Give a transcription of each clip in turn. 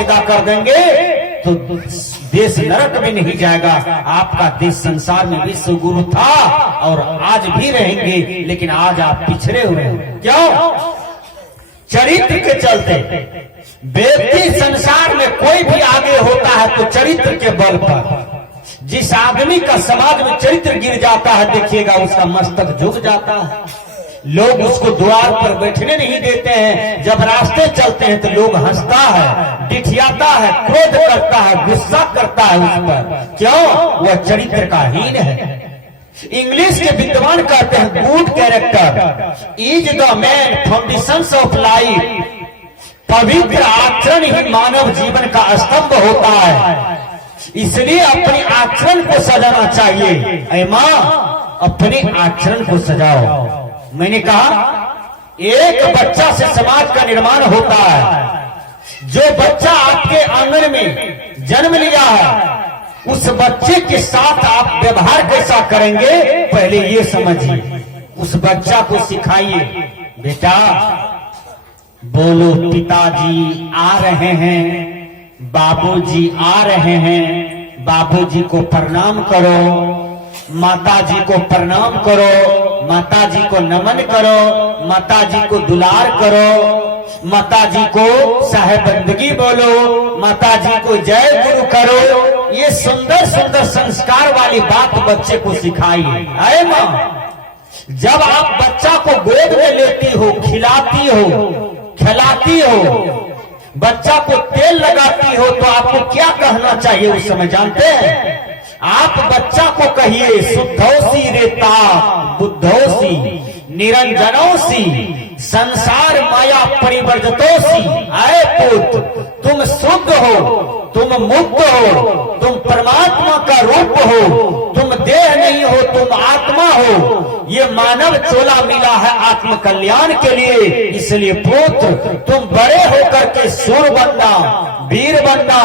पैदा कर देंगे तो देश नरक में नहीं जाएगा। आपका देश संसार में विश्व गुरु था और आज भी रहेंगे, लेकिन आज आप पिछड़े हुए हैं। क्यों? चरित्र के चलते। व्यक्ति संसार में कोई भी आगे होता है तो चरित्र के बल पर। जिस आदमी का समाज में चरित्र गिर जाता है, देखिएगा उसका मस्तक झुक जाता है। लोग उसको द्वार पर बैठने नहीं देते हैं। जब रास्ते चलते हैं तो लोग हंसता है, डिठियाता है, क्रोध करता है, गुस्सा करता है उस पर। क्यों? वह चरित्र का हीन है। इंग्लिश के विद्वान कहते हैं good character is the man foundation of life. पवित्र आचरण ही मानव जीवन का स्तंभ होता है। इसलिए अपने आचरण को सजाना चाहिए। ऐ माँ, अपने आचरण को सजाओ। मैंने कहा एक बच्चा से समाज का निर्माण होता है। जो बच्चा आपके आंगन में जन्म लिया है, उस बच्चे के साथ आप व्यवहार कैसा करेंगे पहले ये समझिए। उस बच्चा को सिखाइए, बेटा बोलो पिताजी आ रहे हैं, बाबूजी आ रहे हैं, बाबूजी को प्रणाम करो, माताजी को प्रणाम करो, माताजी को नमन करो, माताजी को दुलार करो, माताजी को साहेबंदगी बोलो, माताजी को जय गुरु करो। ये सुंदर सुंदर संस्कार वाली बात बच्चे को सिखाइए। अरे माँ, जब आप बच्चा को गोद में लेती हो, खिलाती हो, खिलाती हो, बच्चा को तेल लगाती हो, तो आपको क्या कहना चाहिए उस समय जानते हैं? आप बच्चा को कहिए शुद्धोसी रेता बुद्धोसी निरंजनोसी संसार माया परिवर्जतोसी। आए पुत्र, तुम शुद्ध हो, तुम मुक्त हो, तुम परमात्मा का रूप हो, तुम देह नहीं हो, तुम आत्मा हो। ये मानव चोला मिला है आत्म कल्याण के लिए। इसलिए पुत्र, तुम बड़े होकर के सूर बनना, वीर बनना,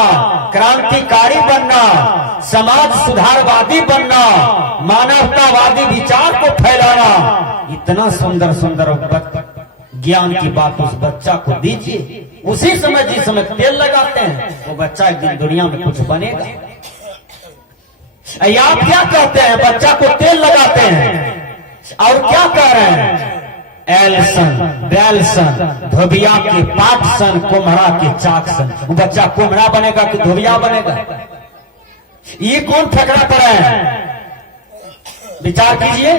क्रांतिकारी बनना, समाज सुधारवादी बनना, मानवतावादी विचार को फैलाना। इतना सुंदर सुंदर ज्ञान की बात उस बच्चा को दीजिए। उसी समय जिस समय तेल लगाते हैं, वो बच्चा एक दिन दुनिया में कुछ बनेगा। आप क्या कहते हैं? बच्चा को तेल लगाते हैं और क्या कह रहे हैं? एलसन, बेलसन, धोबिया के पाठसन, कुम्हरा के चाकसन। वो बच्चा कुम्हरा बनेगा कि धोबिया बनेगा? ये कौन फकरा कर रहे हैं? विचार कीजिए।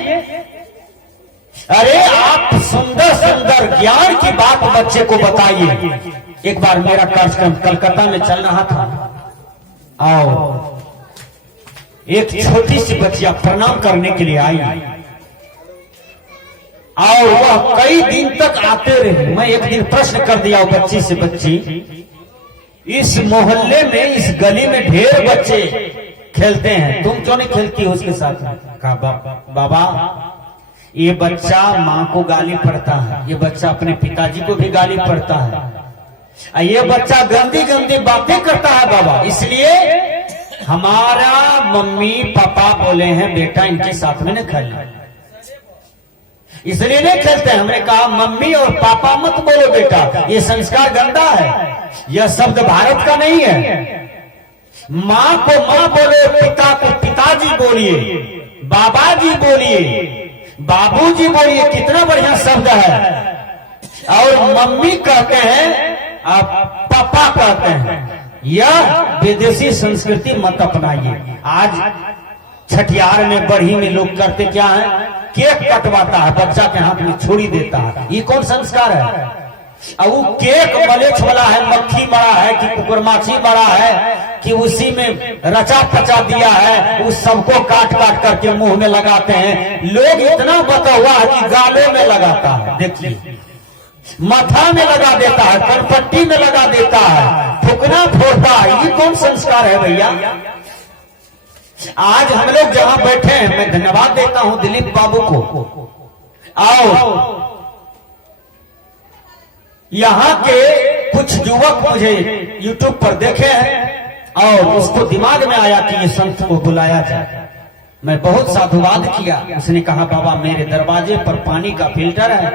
अरे आप सुंदर सुंदर ज्ञान की बात बच्चे को बताइए। एक बार मेरा कार्यक्रम कलकत्ता में चल रहा था और एक छोटी सी बच्चिया प्रणाम करने के लिए आई और वह कई दिन तक आते रहे। मैं एक दिन प्रश्न कर दिया बच्ची से, बच्ची इस मोहल्ले में, इस गली में ढेर बच्चे खेलते हैं, तुम क्यों नहीं खेलती हो उसके साथ? कहा बाबा, ये बच्चा माँ को गाली पड़ता है, ये बच्चा अपने पिताजी को भी गाली पड़ता है, ये बच्चा गंदी गंदी बातें करता है बाबा, इसलिए हमारा मम्मी पापा बोले हैं बेटा इनके साथ में न खेलना, इसलिए नहीं खेलते। हमने कहा मम्मी और पापा मत बोलो बेटा, ये संस्कार गंदा है, यह शब्द भारत का नहीं है। माँ को माँ बोलो, पिता को पिताजी बोलिए, बाबा जी बोलिए, बाबूजी बोलिए, कितना बढ़िया शब्द है। और मम्मी कहते हैं, आप पापा कहते हैं। यह विदेशी संस्कृति मत अपनाइए। आज छठियार में, बढ़ी में लोग करते क्या है? केक कटवाता है, बच्चा के हाथ में छुरी देता है। ये कौन संस्कार है? अब वो केक मलेच्छ वाला है, मक्खी मरा है कि कुकुरमाछी मरा है कि उसी में रचा पचा दिया है, उस सबको काट काट करके मुंह में लगाते हैं। लोग इतना बता हुआ है कि गालों में लगाता है, देखिए, माथा में लगा देता है, कनपट्टी में लगा देता है, फुकना फोड़ता है। ये कौन संस्कार है भैया? आज हम लोग जहां बैठे हैं, मैं धन्यवाद देता हूं दिलीप बाबू को। आओ, यहाँ के कुछ युवक मुझे YouTube पर देखे हैं और उसको दिमाग में आया कि ये संत को बुलाया जाए। मैं बहुत साधुवाद किया। उसने कहा बाबा मेरे दरवाजे पर पानी का फिल्टर है।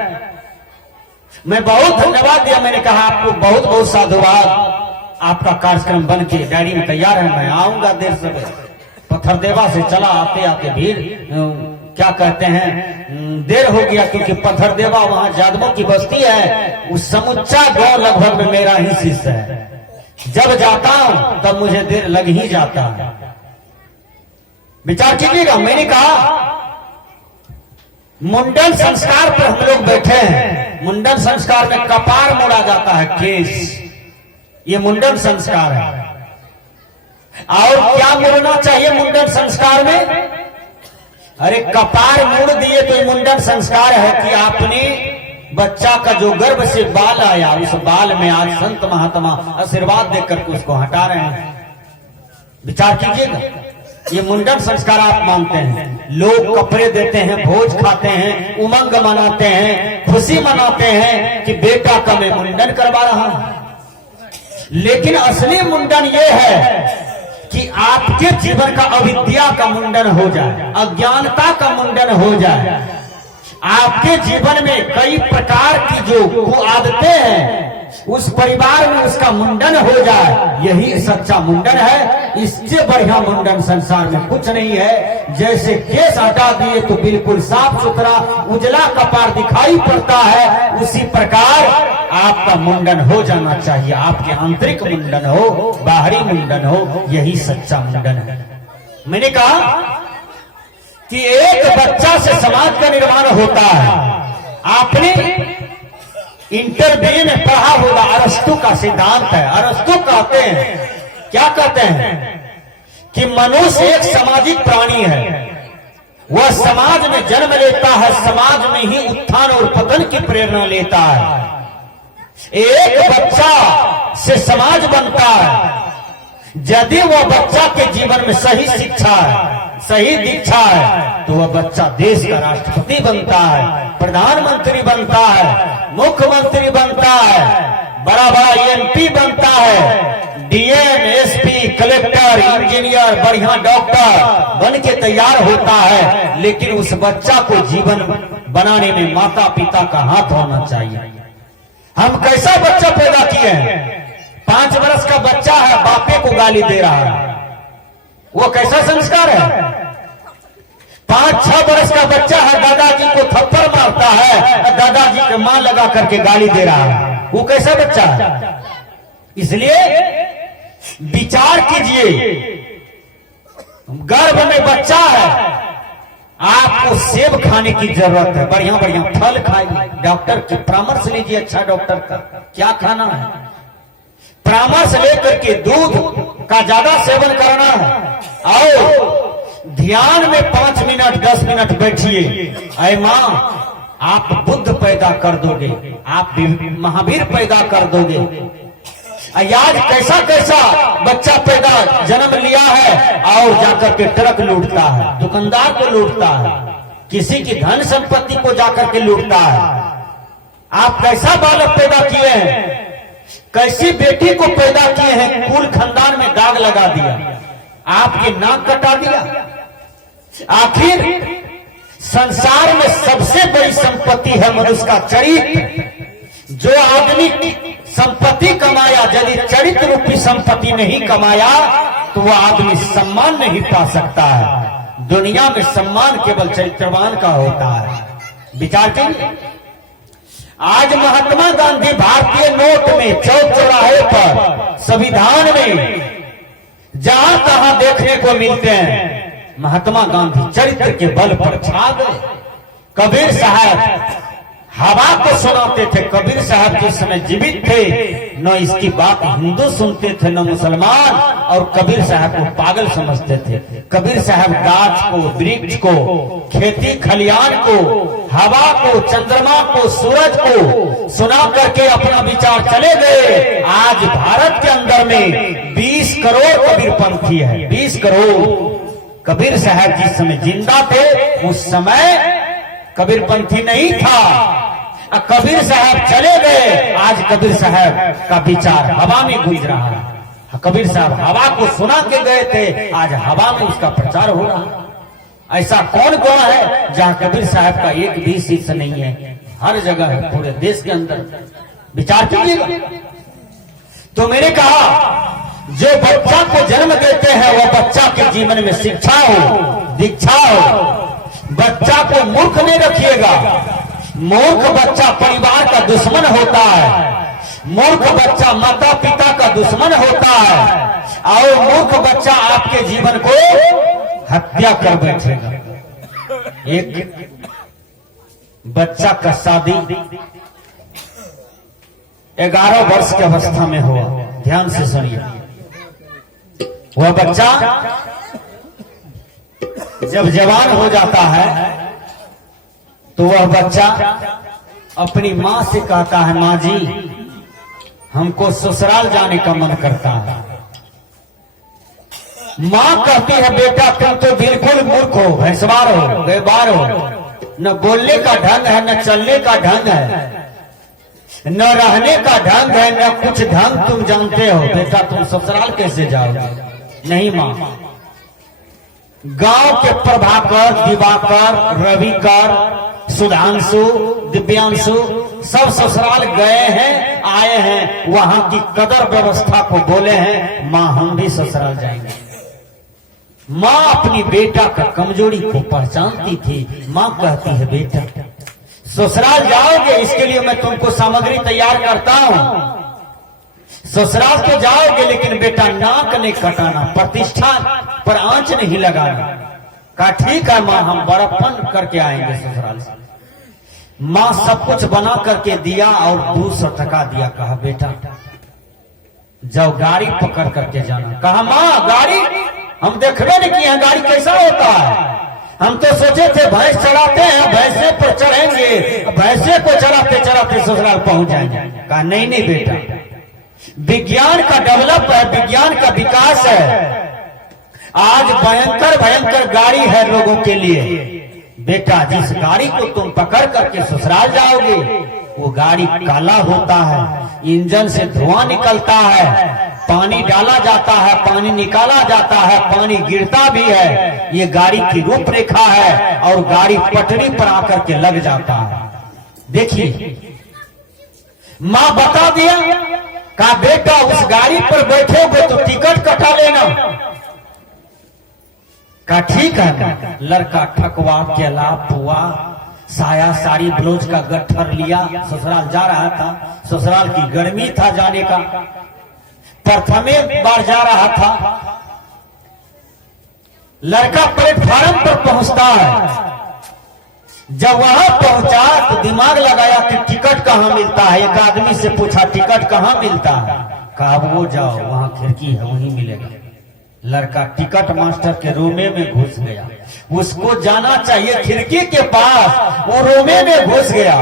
मैं बहुत धन्यवाद दिया। मैंने कहा आपको बहुत बहुत साधुवाद। आपका कार्यक्रम बन के डायरी में तैयार है, मैं आऊंगा देर सवेर। पत्थरदेवा से चला आते आते भीड़ क्या कहते हैं देर हो गया, क्योंकि पत्थरदेवा वहां जादवों की बस्ती है, उस समुच्चा गांव लगभग में मेरा ही शिष्य है। जब जाता हूं तब मुझे देर लग ही जाता है। विचार कीजिएगा, मैंने कहा मुंडन संस्कार पर हम लोग बैठे हैं। मुंडन संस्कार में कपार मोड़ा जाता है, केस, ये मुंडन संस्कार है। और क्या मोड़ना चाहिए मुंडन संस्कार में? अरे कपार मोड़ दिए तो ये मुंडन संस्कार है कि आपने बच्चा का जो गर्भ से बाल आया, उस बाल में आज संत महात्मा आशीर्वाद देकर के उसको हटा रहे हैं। विचार कीजिएगा, ये मुंडन संस्कार आप मानते हैं। लोग कपड़े देते हैं, भोज खाते हैं, उमंग मनाते हैं, खुशी मनाते हैं कि बेटा का मैं मुंडन करवा रहा हूं। लेकिन असली मुंडन ये है कि आपके जीवन का अविद्या का मुंडन हो जाए, अज्ञानता का मुंडन हो जाए। आपके जीवन में कई प्रकार की जो कुआदतें हैं, उस परिवार में उसका मुंडन हो जाए, यही सच्चा मुंडन है। इससे बढ़िया मुंडन संसार में कुछ नहीं है। जैसे केस हटा दिए तो बिल्कुल साफ सुथरा उजला कपार दिखाई पड़ता है, उसी प्रकार आपका मुंडन हो जाना चाहिए। आपके आंतरिक मुंडन हो, बाहरी मुंडन हो, यही सच्चा मुंडन है। मैंने कहा कि एक बच्चा से समाज का निर्माण होता है। आपने इंटरव्यू में पढ़ा होगा, अरस्तु का सिद्धांत है। अरस्तु कहते हैं, क्या कहते हैं कि मनुष्य एक सामाजिक प्राणी है। वह समाज में जन्म लेता है, समाज में ही उत्थान और पतन की प्रेरणा लेता है। एक बच्चा से समाज बनता है। यदि वह बच्चा के जीवन में सही शिक्षा है, सही दीक्षा है, तो वह बच्चा देश का राष्ट्रपति बनता है, प्रधानमंत्री बनता है, मुख्यमंत्री बनता है, बड़ा बड़ा एमपी बनता है, डीएम, एसपी, कलेक्टर, इंजीनियर, बढ़िया डॉक्टर बन के तैयार होता है। लेकिन उस बच्चा को जीवन बनाने में माता पिता का हाथ होना चाहिए। हम कैसा बच्चा पैदा किए हैं? 5 वर्ष का बच्चा है, बापे को गाली दे रहा है, वो कैसा संस्कार है? 5-6 वर्ष का बच्चा है, दादाजी को थप्पड़ मारता है, दादाजी के मां लगा करके गाली दे रहा है, वो कैसा बच्चा है? इसलिए विचार कीजिए, गर्भ में बच्चा है, आपको सेब खाने की जरूरत है, बढ़िया बढ़िया फल खाइए, डॉक्टर की परामर्श लीजिए, अच्छा डॉक्टर का क्या खाना है, परामर्श लेकर के दूध का ज्यादा सेवन करना है। और ध्यान में 5 मिनट 10 मिनट बैठिए। अरे मां, आप बुद्ध पैदा कर दोगे, आप महावीर पैदा कर दोगे। आज कैसा कैसा बच्चा पैदा जन्म लिया है और जाकर के ट्रक लूटता है, दुकानदार को लूटता है, किसी की धन संपत्ति को जाकर के लूटता है। आप कैसा बालक पैदा किए हैं, कैसी बेटी को पैदा किए हैं, कुल खानदान में दाग लगा दिया, आपकी नाक कटा दिया। आखिर संसार में सबसे बड़ी संपत्ति है मनुष्य का चरित्र। जो आदमी संपत्ति कमाया, यदि चरित्र रूपी संपत्ति नहीं कमाया तो वह आदमी सम्मान नहीं पा सकता है। दुनिया में सम्मान केवल चरित्रवान का होता है। विचार कीजिए, आज महात्मा गांधी भारतीय नोट में, चौक चौराहे पर, संविधान में, जहां तहां देखने को मिलते हैं, महात्मा गांधी चरित्र के बल पर छा गए। कबीर साहब हवा को सुनाते थे। कबीर साहब जिस समय जीवित थे, न इसकी बात हिंदू सुनते थे न मुसलमान, और कबीर साहब को पागल समझते थे। कबीर साहब गाछ को, वृक्ष को, खेती खलियान को, हवा को, चंद्रमा को, सूरज को सुना करके अपना विचार चले गए। आज भारत के अंदर में 20 करोड़ कबीरपंथी है, 20 करोड़। कबीर साहब जिस समय जिंदा थे, उस समय कबीरपंथी नहीं था। कबीर साहब चले गए, आज कबीर साहब का विचार हवा में गूंज रहा है। कबीर साहब हवा को सुना के गए थे, आज हवा में उसका प्रचार हो रहा है। ऐसा कौन गुण है जहां कबीर साहब का एक भी शिष्य नहीं है? हर जगह है, पूरे देश के अंदर। विचार कीजिएगा, तो मैंने कहा जो बच्चा को जन्म देते हैं वह बच्चा के जीवन में शिक्षा हो, दीक्षा हो। बच्चा को मूर्ख नहीं रखिएगा। मूर्ख बच्चा परिवार का दुश्मन होता है, मूर्ख बच्चा माता पिता का दुश्मन होता है, और मूर्ख बच्चा आपके जीवन को हत्या कर बैठेगा। एक बच्चा का शादी 11 वर्ष की अवस्था में हुआ, ध्यान से सुनिए। वह बच्चा जब जवान हो जाता है तो वह बच्चा अपनी माँ से कहता है, माँ जी हमको ससुराल जाने का मन करता है। माँ कहती है, बेटा तुम तो बिल्कुल मूर्ख हो, भैंसवार हो, बेबार हो, न बोलने का ढंग है, न चलने का ढंग है, न रहने का ढंग है, न कुछ ढंग तुम जानते हो। बेटा तुम ससुराल कैसे जाओगे? नहीं माँ, गांव के प्रभाकर, दिवाकर, रविकर, सुधांशु, दिव्यांशु सब ससुराल गए हैं, आए हैं, वहां की कदर व्यवस्था को बोले हैं, माँ हम भी ससुराल जाएंगे। माँ अपनी बेटा का कमजोरी को पहचानती थी। माँ कहती है, बेटा ससुराल जाओगे, इसके लिए मैं तुमको सामग्री तैयार करता हूं। ससुराल तो जाओगे, लेकिन बेटा नाक नहीं कटाना, प्रतिष्ठा पर आंच नहीं लगाना। कहा ठीक है माँ, हम बड़प्पन करके आएंगे ससुराल से। माँ सब कुछ बना करके दिया और 200 टका दिया। कहा बेटा जाओ गाड़ी पकड़ करके जाना। कहा माँ गाड़ी हम देखबे नहीं किए हैं, गाड़ी कैसा होता है? हम तो सोचे थे भैंस चलाते हैं, भैंसे पर चढ़ेंगे, भैंसे को चलाते चलाते ससुराल पहुंच जाएंगे। कहा नहीं नहीं बेटा, विज्ञान का डेवलप है, विज्ञान का विकास है। आज भयंकर भयंकर गाड़ी है लोगों के लिए। बेटा जिस गाड़ी को तुम पकड़ करके ससुराल जाओगे वो गाड़ी काला होता है, इंजन से धुआं निकलता है, पानी डाला जाता है, पानी निकाला जाता है, पानी गिरता भी है। ये गाड़ी की रूपरेखा है और गाड़ी पटरी पर आकर के लग जाता है। देखिए माँ बता दिया। कहा बेटा उस गाड़ी पर बैठोगे तो टिकट कटा लेना। कहा ठीक है। लड़का ठकवा केला पुआ साया साड़ी ब्लाउज का गट्ठर लिया, ससुराल जा रहा था। ससुराल की गर्मी था जाने का, प्रथमे बार जा रहा था। लड़का प्लेटफार्म पर पहुंचता है। जब वहां पहुंचा तो दिमाग लगाया कि टिकट कहां मिलता है। एक आदमी से पूछा टिकट कहां मिलता है? कहा वो जाओ वहां खिड़की है वहीं मिलेगा। लड़का टिकट मास्टर के रूमे में घुस गया। उसको जाना चाहिए खिड़की के पास, वो रूमे में घुस गया।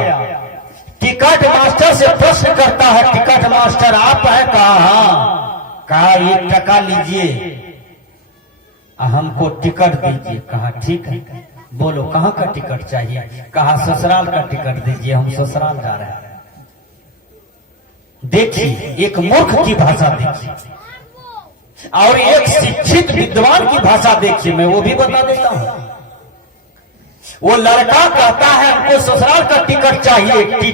टिकट मास्टर से प्रश्न करता है, टिकट मास्टर आप है? कहा 1 टका लीजिए, हमको टिकट दीजिए। कहा ठीक है, बोलो कहाँ का टिकट चाहिए? कहा ससुराल का टिकट दीजिए, हम ससुराल जा रहे हैं। देखिए एक मूर्ख की भाषा देखिए और एक शिक्षित विद्वान की भाषा देखिए। मैं वो भी बता देता हूं। वो लड़का कहता है हमको ससुराल का टिकट चाहिए।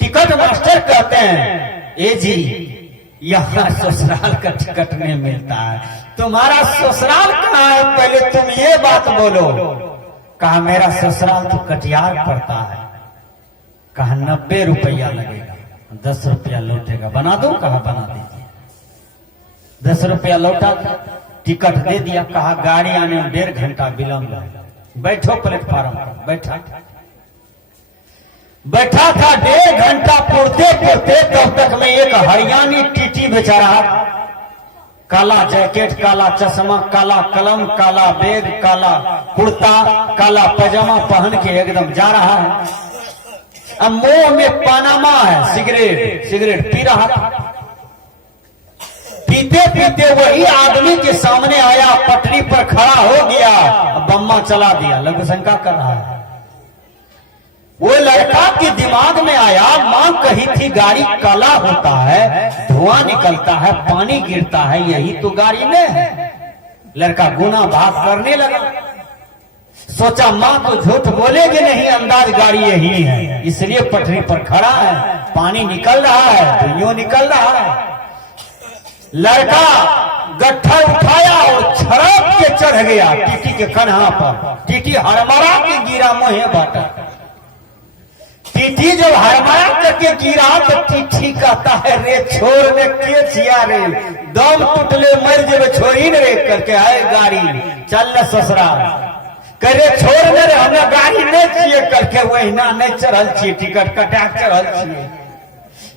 टिकट मास्टर कहते हैं, ए जी यहाँ ससुराल का टिकट नहीं मिलता है। तुम्हारा ससुराल कहाँ है? पहले तुम ये बात बोलो। कहा मेरा ससुराल तो कटिहार पड़ता है। कहा 90 रुपया लगेगा, 10 रुपया लौटेगा, बना दो? कहा बना दीजिए। 10 रुपया लौटा, टिकट दे दिया। कहा गाड़ी आने में 1.5 घंटा विलम्ब है, बैठो प्लेटफार्म पर। बैठा था 1.5 घंटा पुरते पुरते तब तक में एक हरियाणी टीटी बेचारा, काला जैकेट, काला चश्मा, काला कलम, काला बैग, काला कुर्ता, काला पैजामा पहन के एकदम जा रहा है। अब मुंह में पानामा है, सिगरेट पी रहा था। पीते पीते वही आदमी के सामने आया, पटरी पर खड़ा हो गया, बम्मा चला दिया, लघु शंका कर रहा है। वो लड़का के दिमाग में आया, मां कही थी गाड़ी काला होता है, धुआं निकलता है, पानी गिरता है, यही तो गाड़ी में है। लड़का गुना भाग करने लगा। सोचा मां तो झूठ बोलेगी नहीं, अंदाज गाड़ी यही है, इसलिए पटरी पर खड़ा है, पानी निकल रहा है, धुइयों निकल रहा है। लड़का गट्ठा उठाया और छड़प के चढ़ गया टीटी के कन्हा पर। टीटी हड़मड़ा के गिरा मुहे बाटा। टीटी जब हड़मड़ा करके गिरा तो टीटी कहता है रे छोड़ ने के छिया रे, दम टूटले मर जेबे छोड़ी रे करके आए गाड़ी चल न ससुराल। करे छोड़ ने रे हमें गाड़ी नहीं चाहिए करके वहीना नहीं चढ़ल छिए, टिकट कटा चढ़ल छिए।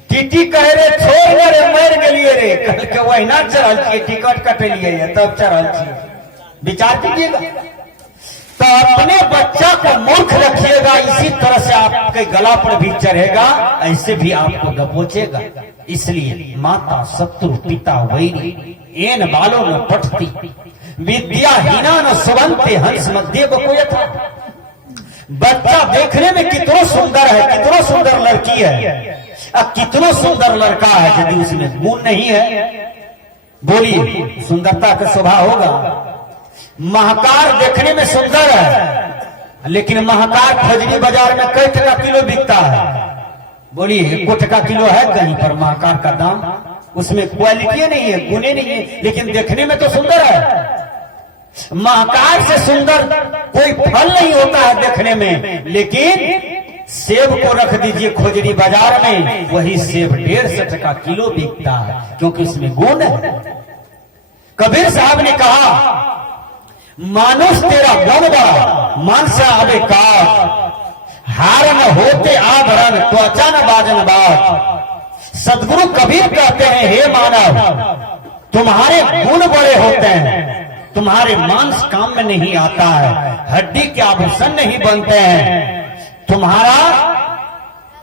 टीटी कहे रे छोड़ ने रे मर गलिए रे करके वहीना चढ़ल छिए, टिकट कटलिए तब चढ़ल छिए। विचार कीजिएगा। तो अपने बच्चा को मूर्ख रखिएगा, इसी तरह से आपके गला पर भी चढ़ेगा, ऐसे भी आपको दबोचेगा। इसलिए माता शत्रु पिता वैरी एन बालों न पठती विद्याहीना न सुबंते हंस मध्य बकोयथा। बच्चा देखने में कितना सुंदर है, कितना सुंदर लड़की है, अब कितना सुंदर लड़का है, यदि उसमें गुण नहीं है, बोलिए सुंदरता का स्वभाव होगा। महाकार देखने में सुंदर है, लेकिन महाकार खजरी बाजार में कई टका किलो बिकता है। बोलिए 1 टका किलो है कहीं पर महाकार का दाम, उसमें क्वालिटी नहीं है, गुणे नहीं है, लेकिन देखने में तो सुंदर है। महाकार से सुंदर कोई फल नहीं होता है देखने में, लेकिन सेब को रख दीजिए खोजरी बाजार में, वही सेब 150 टका किलो बिकता है, क्योंकि उसमें गुण है। कबीर साहब ने कहा मानुष तेरा गुण बड़ा मन से आवे काज, हार न होते आभरण त्वचा न बाजन बाज। सदगुरु कबीर कहते हैं हे मानव, तुम्हारे गुण बड़े होते हैं, तुम्हारे मांस काम में नहीं आता है, हड्डी के आभूषण नहीं बनते हैं, तुम्हारा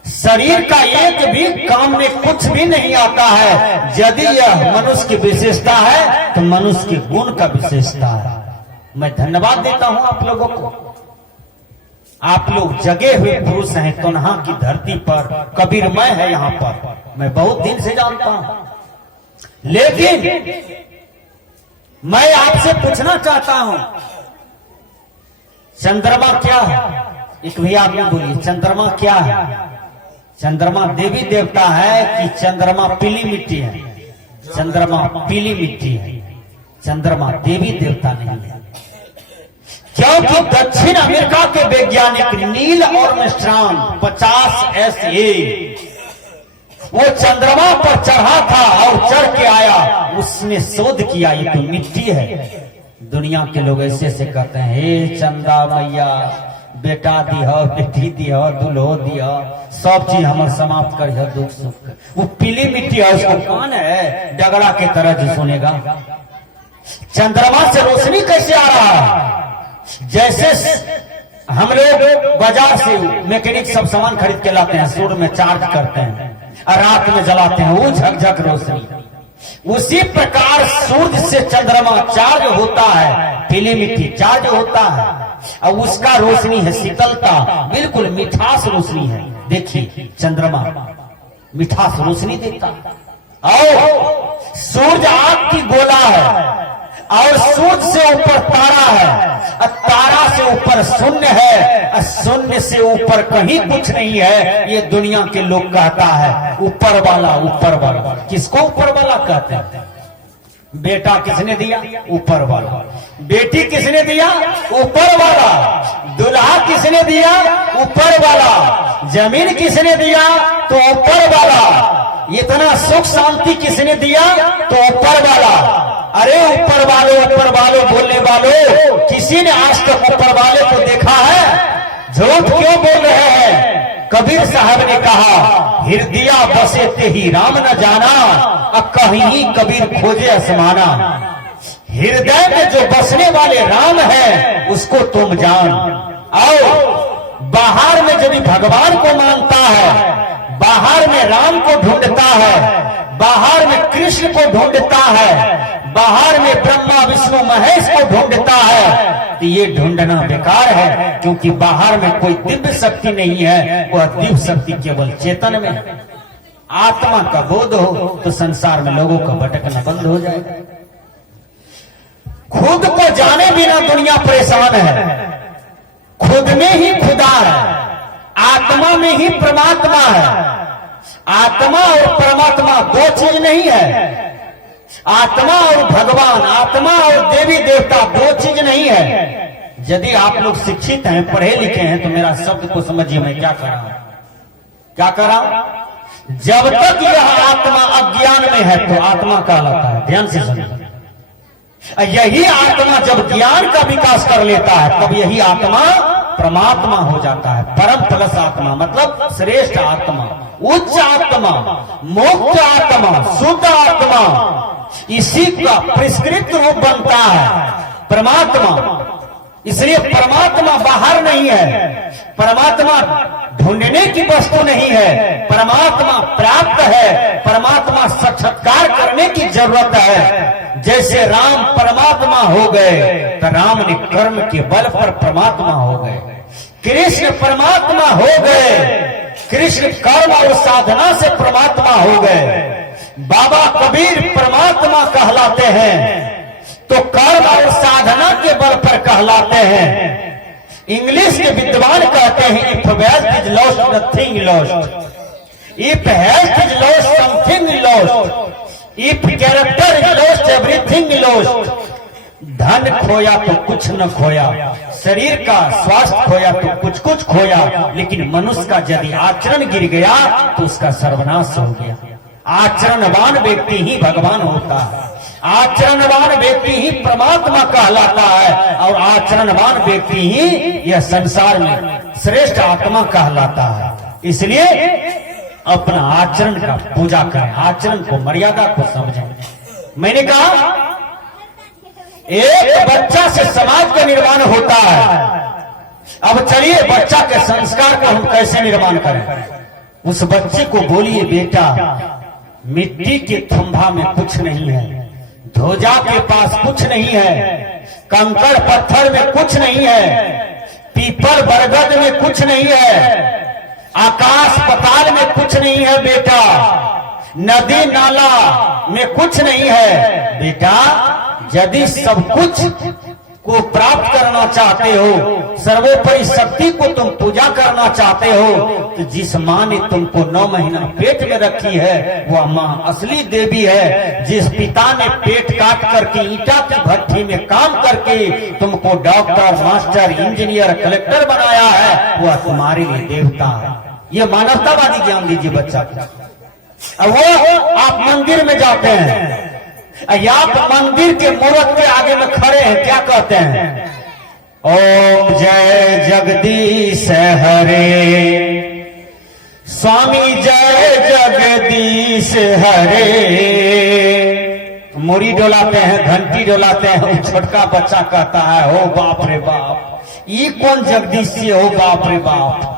शरीर का एक भी काम में कुछ भी नहीं आता है। यदि यह मनुष्य की विशेषता है तो मनुष्य के गुण का विशेषता है। मैं धन्यवाद देता हूं आप लोगों को, आप लोग जगे हुए पुरुष हैं तन्हा की धरती पर। कबीर मैं है यहाँ पर, मैं बहुत दिन से जानता हूं, लेकिन मैं आपसे पूछना चाहता हूं चंद्रमा क्या है? एक भी आप बोलिए चंद्रमा क्या है? चंद्रमा देवी देवता है कि चंद्रमा पीली मिट्टी है? चंद्रमा पीली मिट्टी है, चंद्रमा देवी देवता नहीं है। क्योंकि दक्षिण अमेरिका के वैज्ञानिक नील आर्मस्ट्रांग 50 SA वो चंद्रमा पर चढ़ा था और चढ़ के आया, उसने शोध किया ये तो मिट्टी है। दुनिया के लोग ऐसे ऐसे कहते हैं हे चंदा मैया बेटा दिया, बेटी दिया, दुल्हो दिया, सब चीज हमारे समाप्त कर दुख सुख। वो पीली मिट्टी है, उसको कौन है डगड़ा के तरह जो सुनेगा। चंद्रमा से रोशनी कैसे आ रहा है? जैसे हम लोग बाजार से मैकेनिक सब सामान खरीद के लाते हैं, सूर्य में चार्ज करते हैं और रात में जलाते हैं, वो झकझक रोशनी। उसी प्रकार सूर्य से चंद्रमा चार्ज होता है, पीली मिट्टी चार्ज होता है, और उसका रोशनी है शीतलता, बिल्कुल मिठास रोशनी है। देखिए चंद्रमा मिठास रोशनी देता है। और सूर्य आग की गोला है, और सूर्य से ऊपर तारा है, और तारा से ऊपर शून्य है, और शून्य से ऊपर कहीं कुछ नहीं है। ये दुनिया के लोग कहता है ऊपर वाला, ऊपर वाला। किसको ऊपर वाला कहते हैं? बेटा किसने दिया? ऊपर वाला। बेटी किसने दिया? ऊपर वाला। दुल्हा किसने दिया? ऊपर वाला। जमीन किसने दिया? तो ऊपर वाला। इतना सुख शांति किसने दिया? तो ऊपर वाला। अरे ऊपर वालों बोलने वालों, किसी ने आज तक ऊपर वाले को देखा है? झूठ क्यों बोल रहे हैं? कबीर साहब ने कहा हृदय बसे ते ही राम न जाना, अब कहीं कबीर खोजे आसमाना। हृदय में जो बसने वाले राम है उसको तुम जान। आओ बाहर में जब भगवान को मानता है, बाहर में राम को ढूंढता है, बाहर में कृष्ण को ढूंढता है, बाहर में ब्रह्मा विष्णु महेश को ढूंढता है, तो ये ढूंढना बेकार है, क्योंकि बाहर में कोई दिव्य शक्ति नहीं है। वह दिव्य शक्ति केवल चेतन में। आत्मा का बोध हो तो संसार में लोगों का भटकना बंद हो जाएगा। खुद को जाने बिना दुनिया परेशान है। खुद में ही खुदा है, आत्मा में ही परमात्मा है। आत्मा और परमात्मा दो चीज नहीं है। आत्मा और भगवान, आत्मा और देवी देवता दो चीज नहीं है। यदि आप लोग शिक्षित हैं, पढ़े लिखे हैं, तो मेरा शब्द को समझिए मैं क्या कर रहा हूं। क्या कर रहा हूं? जब तक यह आत्मा अज्ञान में है तो आत्मा कहलाता है। ध्यान से सुनिए, यही आत्मा जब ज्ञान का विकास कर लेता है तब यही आत्मा परमात्मा हो जाता है। परम प्लस आत्मा मतलब श्रेष्ठ आत्मा, उच्च आत्मा, मोक्ष आत्मा, शुद्ध आत्मा, इसी का परिष्कृत रूप बनता है परमात्मा। इसलिए परमात्मा बाहर नहीं है, परमात्मा ढूंढने की वस्तु नहीं है, परमात्मा प्राप्त है, परमात्मा साक्षात्कार करने की जरूरत है। जैसे राम परमात्मा हो गए तो राम ने कर्म के बल पर परमात्मा हो गए, कृष्ण परमात्मा हो गए, कृष्ण कर्म और साधना से परमात्मा हो गए। बाबा कबीर परमात्मा कहलाते हैं तो कर्म और साधना के बल पर कहलाते हैं। इंग्लिश के विद्वान कहते हैं if wealth is lost nothing lost, if health is lost something lost, if character is lost everything lost. धन खोया तो कुछ न खोया, शरीर का स्वास्थ्य खोया तो कुछ कुछ खोया, लेकिन मनुष्य का यदि आचरण गिर गया तो उसका सर्वनाश हो गया। आचरणवान व्यक्ति ही भगवान होता है, आचरणवान व्यक्ति ही परमात्मा कहलाता है, और आचरणवान व्यक्ति ही यह संसार में श्रेष्ठ आत्मा कहलाता है। इसलिए अपना आचरण का पूजा करें, आचरण को, मर्यादा को समझें। मैंने कहा एक बच्चा से समाज का निर्माण होता है। अब चलिए बच्चा के संस्कार को हम कैसे निर्माण करें। उस बच्चे को बोलिए बेटा मिट्टी के खंभा में कुछ नहीं है, ध्वजा के पास कुछ नहीं है, कंकड़ पत्थर में कुछ नहीं है, पीपल बरगद में कुछ नहीं है, आकाश पताल में कुछ नहीं है बेटा, नदी नाला में कुछ नहीं है बेटा। यदि सब कुछ को प्राप्त करना चाहते हो, सर्वोपरि शक्ति को तुम पूजा करना चाहते हो, तो जिस माँ ने तुमको 9 महीना पेट में रखी है वह माँ असली देवी है। जिस पिता ने पेट काट करके ईंटा की भट्टी में काम करके तुमको डॉक्टर, मास्टर, इंजीनियर, कलेक्टर बनाया है, वह तुम्हारे लिए देवता है। ये मानवतावादी ज्ञान दीजिए बच्चा को। वो आप मंदिर में जाते हैं, आप मंदिर के मूर्त के आगे में खड़े हैं, क्या कहते हैं? ओम जय जगदीश हरे, स्वामी जय जगदीश हरे। मुड़ी डोलाते हैं, घंटी डोलाते हैं। छोटका बच्चा कहता है ओ बाप रे बाप, ये कौन जगदीश से, हो बाप रे बाप।